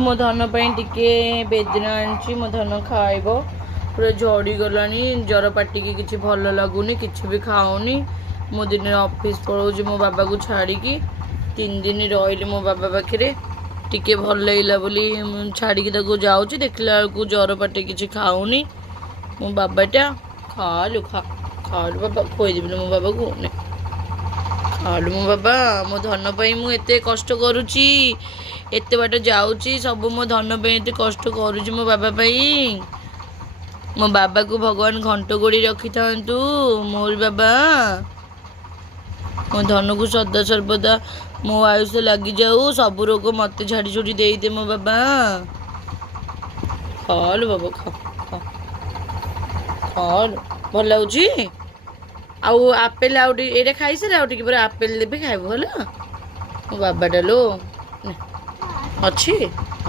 मो धन टिके बेदना आनी मो धन खाइब पूरा झड़ी गलानी जर पाटी की किसी भल लगुनि किसी भी खाऊनी मो दिन ऑफिस पलाऊँ मो बाबा को छाड़ी 3 दिन रही मो बाबा पाखे टिके भल लगला बोली छाड़ी जाऊँ देखला बेलू जर पाटी किसी खाऊनी मो बाबाटा खालु खालु बाबा खोईदेवी मो बाबा को खालु मो बाबा मो धन मु एते कष्ट करुची एते बाट जाऊँगी सब मो धन एते कष्ट करुची मो बाबा मो बाबा को भगवान घंट गोड़ी रखी था मोर बाबा मो धन को सदा सर्वदा मो आयुष लगी जाऊ सब रोग मत झाड़ी झुड़ी दे दे मो बाबा खाल बाबा खा खा खाल भल लगुची आउ आपेल आउ ये खाई सारे आउ टे आपेल देवे खाइब भल मो बाबाटा लो अच्छी।